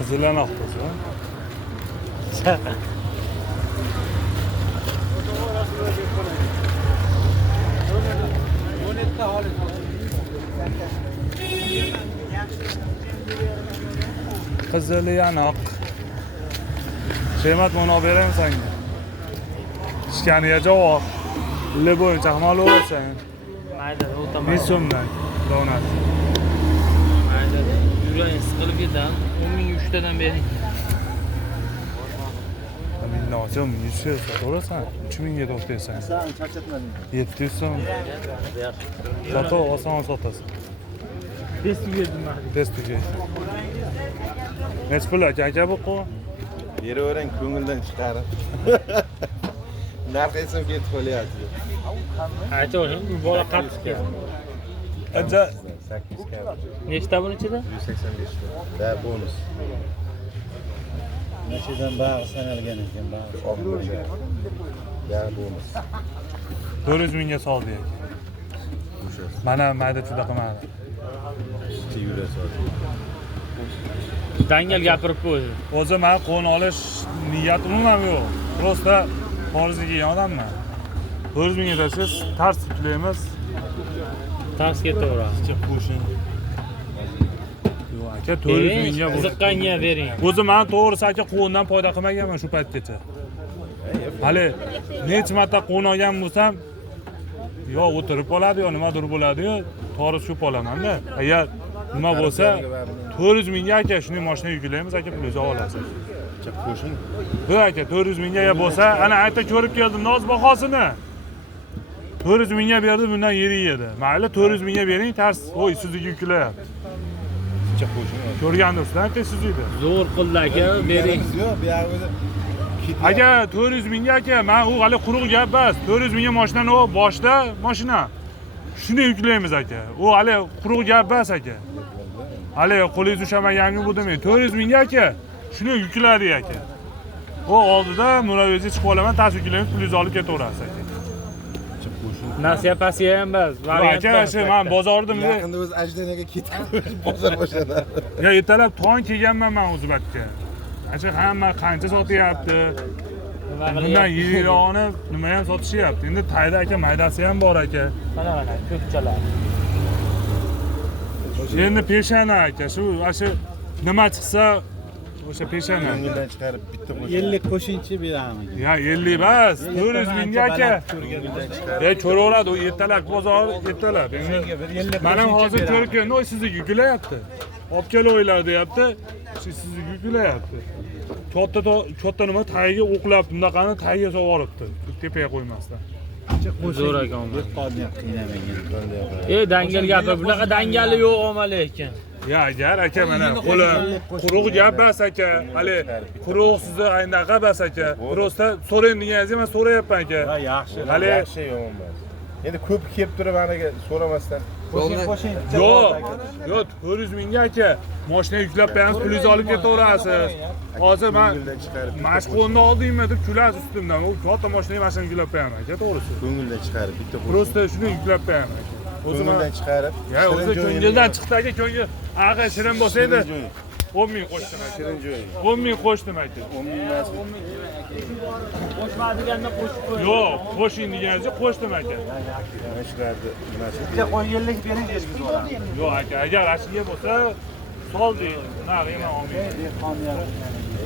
Qizilanoq bo'lsa. Qizilanoq. Qiymat buni olib beraymi senga? Ishkaniga javob. Puli bo'yicha hamal olasan. Mayda, o'taman. 100 so'mdan donat. Mayda, yurang siqilib ketadi. 10 ming 3 tadan bering. Minnatjon 100 so'm sotasan. 3000 ga to'xtaysan. Sen charchatmading. 700 so'm. Soto oson sotasan. Test berdim men. Tez tugaydi. Nech pul aka bu qo? Beravering ko'ngildan chiqarib. Narx esam ketib qolyapti. Aytavering, bu bola qattiq ketdi. Aja 8 kabi. Nechta buni ichida? 185 da bonus. Nechidan bag'i sanalgan ekan, bag'i. Da bonus. 400 mingga soldi aka. Mana mayda juda qilmadi. Yura so'radi. Dangal gapirib qo'ydi. O'zi men qo'n olish niyatim ham yo'q. Prosta xorijga kelgan odamman. 400 mingga dasiz tars tiklaymiz. Tars ketaveradi. Qo'shin. Yo'q aka 400 mingga bu. Qiziqqanga bering. O'zi men to'g'risi aka qo'ndan foyda qilmaganman shu paytgacha. Hali necha marta qo'n olgan bo'lsam, yo o'tirib qoladi, yo nimadir bo'ladi-yu, to'g'ri tushib qolaman-da. Agar nima bo'lsa 400 mingga aka shuni mashina yuklaymiz aka pulni olasiz. Qo'shin. Bu aka 400 mingga bo'lsa, ana ayta ko'rib keldim noz bahosini. 400 mingga berdi, bundan yeri edi. Mayli 400 mingga bering, tars, voy sizga yuklayapti. Qo'shin. Ko'rgandirsiz, aka sizga. Zo'r qildi aka, bering. Yo'q, bu yerda Aka 400 mingga aka, men u hali quruq gap emas. 400 mingga mashinani o boshda mashina. Shuni yuklaymiz aka. U hali quruq gap emas aka. Hali qo'lingiz ushamaganmi bu demay. 400 mingga aka, shuni yukladi aka. O oldida murabbiyga chiqib olaman, tas yuklaymiz, pulingizni olib ketaverasiz aka. Nasiya pasiya ham bas. Aka, shu men bozorda yaqinda o'z ajdanaga ketib bozor boshlanadi. ya ertalab tong kelganman men O'zbekka. Acha hamma qancha sotyapti? Bundan yirog'ini nima ham sotishyapti. Endi tayda aka maydasi ham bor aka. Mana ko'kchalar. Endi peshana aka, shu nima chiqsa o'sha peshana. Ko'ngildan chiqarib bitta qo'shin. 50 qo'shimcha beraman. Ya 50 emas, 400 mingga aka. Ko'raveradi, u ertalab bozor ertalab. Endi mana hozir ko'rib keldim, o sizni yuklayapti. Olib kelaveylar deyapti. Sizni yuklayapti. Katta nima tagiga o'qlabdi, bundaqani tagiga solib olibdi. Tepaga qo'ymasdan. Zo'r ekan. Qolgan qiynamagan. Dangal gapir, bunaqa dangali yo'q omali ekan. Ya agar aka mana qo'li quruq gap emas aka. Hali quruq sizni aynaqa emas aka. Prosta so'rang deganingiz emas, so'rayapman aka. Ha, yaxshi. Hali Yaxshi yomon emas. Endi ko'p kelib turib aniga so'ramasdan. Qo'shin. yo'q, 400 mingga aka. Mashina yuklab beramiz, pulingizni olib ketaverasiz. Hozir men Ko'ngildan chiqarib mashqonni oldingmi deb kulasiz ustimdan. U katta mashinaga mashina yuklab beraman aka, to'g'risi. ko'ngildan chiqarib bitta qo'shin. Prosta shuni yuklab beraman aka. Ko'ngildan chiqarib. Ya o'zi ko'ngildan chiqdi aka, ko'ngil ag'a shirin bo'lsa edi 10 ming qo'shdim aka. Shirin joy. 10 ming qo'shdim aka. 10 ming emas. Qo'shmadiganda qo'shib qo'y. Yo'q, qo'shing deganingizni qo'shdim aka. Mana shularni nimasi? Bitta qo'yganlik bering deysiz o'zlar. Yo'q aka, agar ashiga bo'lsa sol deng. Nari ham olmayman.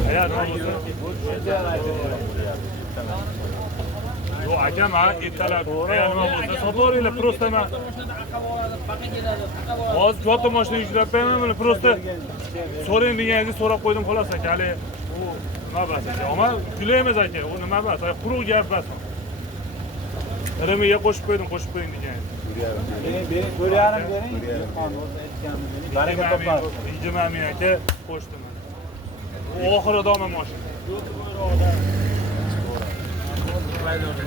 Agar nima bo'lsa yo'q aka, men ertalab agar nima bo'lsa sotaveringlar, prosta men hozir katta mashina yuklab beraman, mana prosta so'rang deganingizni so'rab qo'ydim xolos aka. Hali u nima emas aka. Ammo kulaymiz aka, u nima emas, quruq gap emas. Rimiga qo'shib qo'ydim deganingiz. Ko'ryarim bering. Baraka topar. Ijmami aka qo'shdim. Oxirida olma mashina.